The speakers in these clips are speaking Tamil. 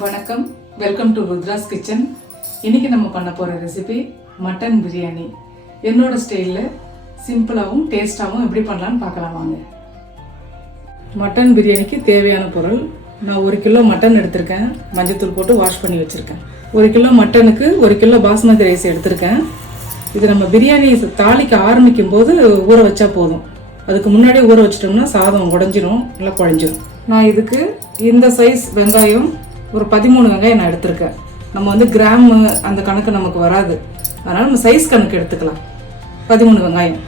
வணக்கம். வெல்கம் டு ருத்ராஸ் கிச்சன் இன்னைக்கு நம்ம பண்ண போகிற ரெசிபி மட்டன் பிரியாணி என்னோட ஸ்டைலில் சிம்பிளாகவும் டேஸ்டாகவும் எப்படி பண்ணலான்னு பார்க்கலாம் வாங்க. மட்டன் பிரியாணிக்கு தேவையான பொருள் நான் ஒரு கிலோ மட்டன் எடுத்திருக்கேன். மஞ்சத்தூள் போட்டு வாஷ் பண்ணி வச்சுருக்கேன். ஒரு கிலோ மட்டனுக்கு ஒரு கிலோ பாஸ்மதி ரைஸ் எடுத்திருக்கேன். இது நம்ம பிரியாணி தாளிக்க ஆரம்பிக்கும் போது ஊற வச்சா போதும். அதுக்கு முன்னாடியே ஊற வச்சிட்டோம்னா சாதம் உடஞ்சிரும் நல்லா குழஞ்சிரும். நான் இதுக்கு இந்த சைஸ் வெங்காயம் ஒரு பதிமூணு வெங்காயம் நான் எடுத்திருக்கேன். நம்ம வந்து கிராமு அந்த கணக்கு நமக்கு வராது. அதனால் நம்ம சைஸ் கணக்கு எடுத்துக்கலாம். பதிமூணு வெங்காயம்.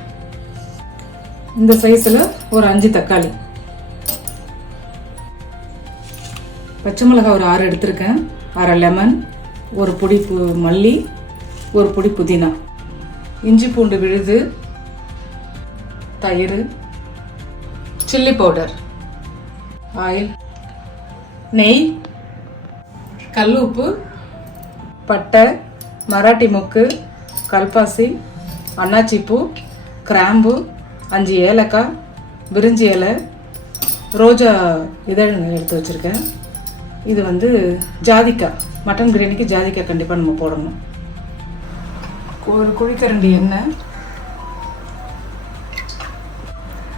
இந்த சைஸில் ஒரு அஞ்சு தக்காளி. பச்சை மிளகாய் ஒரு ஆறு எடுத்திருக்கேன். அரை லெமன் ஒரு பொடி பு மல்லி ஒரு பொடி புதினா. இஞ்சி பூண்டு விழுது தயிர் சில்லி பவுடர் ஆயில் நெய் கல் உப்பு பட்டை மராட்டி மொக்கு கல்பாசி அன்னாச்சிப்பூ கிராம்பு அஞ்சு ஏலக்காய் பிரிஞ்சி இலை ரோஜா இதழ் எடுத்து வச்சுருக்கேன். இது வந்து ஜாதிக்காய் மட்டன் பிரியாணிக்கு ஜாதிக்காய் கண்டிப்பாக நம்ம போடணும். ஒரு குழிக்கரண்டி எண்ணெய்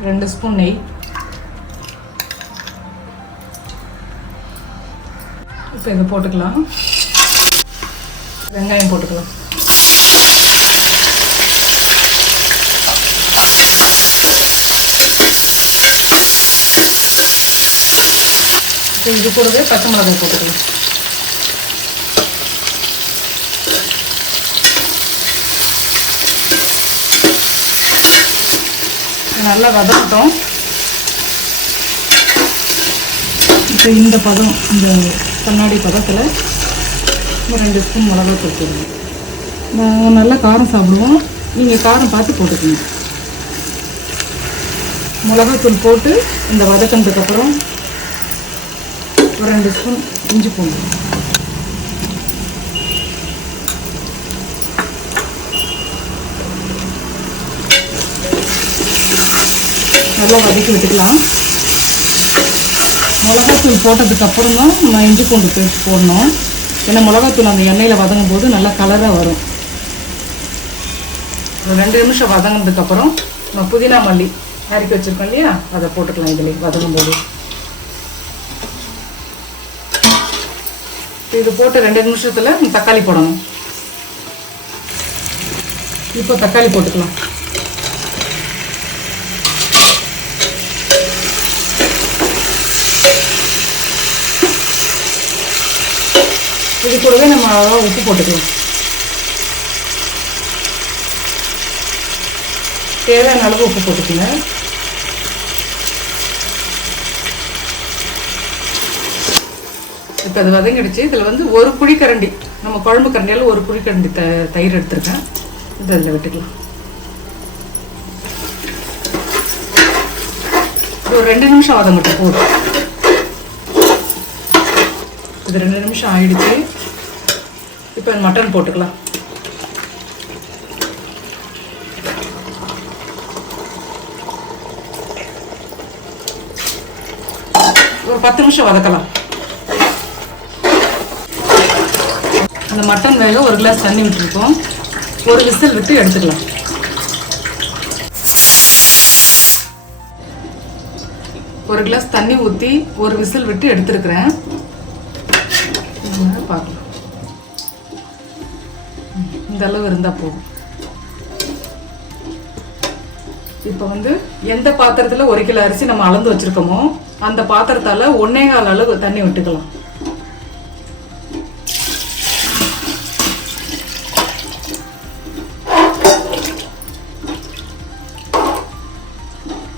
ரெண்டு ஸ்பூன் நெய். ஸோ இதை போட்டுக்கலாம். வெங்காயம் போட்டுக்கலாம். இப்போ இது கூடவே பச்சை மிளகாய் போட்டுக்கலாம். நல்லா வதக்கட்டும். இப்போ இந்த பதம் இந்த கண்ணாடி பதத்தில் ஒரு ரெண்டு ஸ்பூன் மிளகா கொடுத்துருங்க நாங்கள் நல்லா காரம் சாப்பிடுவோம். நீங்கள் காரம் பார்த்து போட்டுக்கோங்க. மிளகாத்தூள் போட்டு இந்த வதக்கினதுக்கப்புறம் ஒரு ரெண்டு ஸ்பூன் இஞ்சி பூண்டு. நல்லா வதக்கி விட்டுக்கலாம். மிளகாத்தூள் போட்டதுக்கப்புறம் தான் நம்ம இஞ்சி பூண்டு பேஸ்ட் போடணும். ஏன்னா மிளகாத்தூள் அந்த எண்ணெயில் வதங்கும் போது நல்லா கலராக வரும். ஒரு ரெண்டு நிமிஷம் வதங்கினதுக்கப்புறம் நம்ம புதினா மல்லி அரைக்கி வச்சுருக்கோம் இல்லையா? அதை போட்டுக்கலாம் இதில் வதங்கும் போது. இது போட்டு ரெண்டு நிமிஷத்தில் தக்காளி போடணும். இப்போ தக்காளி போட்டுக்கலாம். இது கூடவே நம்ம அளவாக உப்பு போட்டுக்கலாம். தேவையான அளவு உப்பு போட்டுக்கோங்க. இப்போ அது வதங்கிடுச்சு. இதில் வந்து ஒரு குழிக்கரண்டி நம்ம குழம்பு கரண்டியால் ஒரு குழிக்கரண்டி த தயிர் எடுத்துருக்கேன். இதை அதில் விட்டுக்கலாம். ஒரு ரெண்டு நிமிஷம் வதங்கட்டும். போதும். இது ரெண்டு நிமிஷம் ஆயிடுச்சு. இப்போ மட்டன் போட்டுக்கலாம். ஒரு பத்து நிமிஷம் வதக்கலாம். அந்த மட்டன் வேக ஒரு கிளாஸ் தண்ணி விட்டுருக்கோம் ஒரு விசில் விட்டு எடுத்துக்கலாம். ஒரு கிளாஸ் தண்ணி ஊற்றி ஒரு விசில் விட்டு எடுத்துருக்குறேன். இந்த அளவு இருந்தால் போதும். இப்போ வந்து எந்த பாத்திரத்தில் ஒரு கிலோ அரிசி நம்ம அளந்து வச்சுருக்கோமோ அந்த பாத்திரத்தால் ஒன்னே கால் அளவு தண்ணி விட்டுக்கலாம்.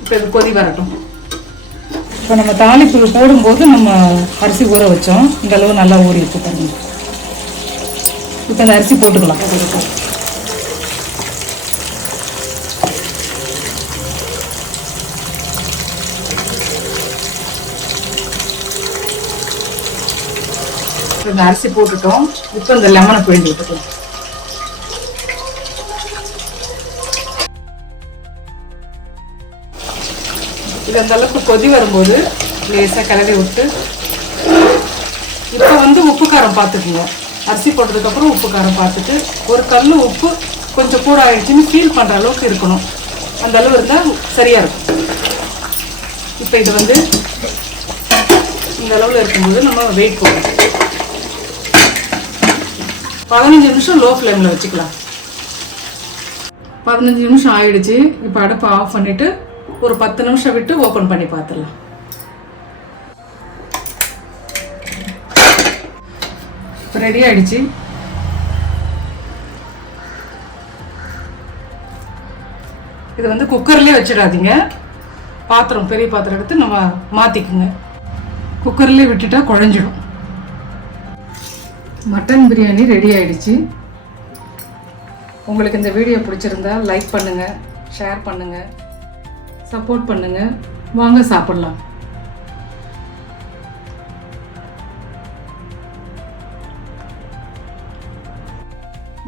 இப்போ இது கொதி வரட்டும். இப்போ நம்ம தாளிப்பு போடும்போது நம்ம அரிசி ஊற வச்சோம். இந்த அளவு நல்லா ஊறி இருக்கு பாருங்கள் இப்போ இந்த அரிசி போட்டுக்கலாம். இந்த அரிசி போட்டுட்டோம். இப்போ இந்த லெமனை பிழிஞ்சு விட்டுக்கலாம். இது அந்த அளவுக்கு கொதி வரும்போது லேசாக கிளறி விட்டு இப்போ வந்து உப்பு காரம் பார்த்துக்குங்க அரிசி போட்டதுக்கப்புறம் உப்பு காரம் பார்த்துட்டு ஒரு கல் உப்பு கொஞ்சம் கூட ஆயிடுச்சுன்னு ஃபீல் பண்ணுற அளவுக்கு இருக்கணும். அந்த அளவு இருந்தால் சரியாக இருக்கும். இப்போ இது வந்து இந்த அளவில் இருக்கும்போது நம்ம வெயிட் போடணும். பதினஞ்சு நிமிஷம் லோ ஃப்ளேமில் வச்சுக்கலாம். பதினஞ்சு நிமிஷம் ஆயிடுச்சு. இப்போ அடுப்பை ஆஃப் பண்ணிவிட்டு ஒரு பத்து நிமிஷம் விட்டு ஓப்பன் பண்ணி பார்த்துடலாம். ரெடி ஆகிடுச்சு இது வந்து குக்கர்லேயே வச்சிடாதீங்க பாத்திரம் பெரிய பாத்திரம் எடுத்து நம்ம மாற்றிக்குங்க குக்கர்லேயே விட்டுட்டா குழஞ்சிடும் மட்டன் பிரியாணி ரெடி ஆகிடுச்சு உங்களுக்கு இந்த வீடியோ பிடிச்சிருந்தா லைக் பண்ணுங்கள் ஷேர் பண்ணுங்கள் சப்போர்ட் பண்ணுங்கள் வாங்க சாப்பிட்லாம்.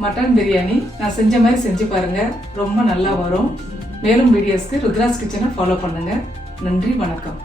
மட்டன் பிரியாணி. நான் செஞ்ச மாதிரி செஞ்சு பாருங்கள் ரொம்ப நல்லா வரும். மேலும் வீடியோஸ்க்கு ருத்ராஸ் கிச்சனை ஃபாலோ பண்ணுங்கள் நன்றி வணக்கம்.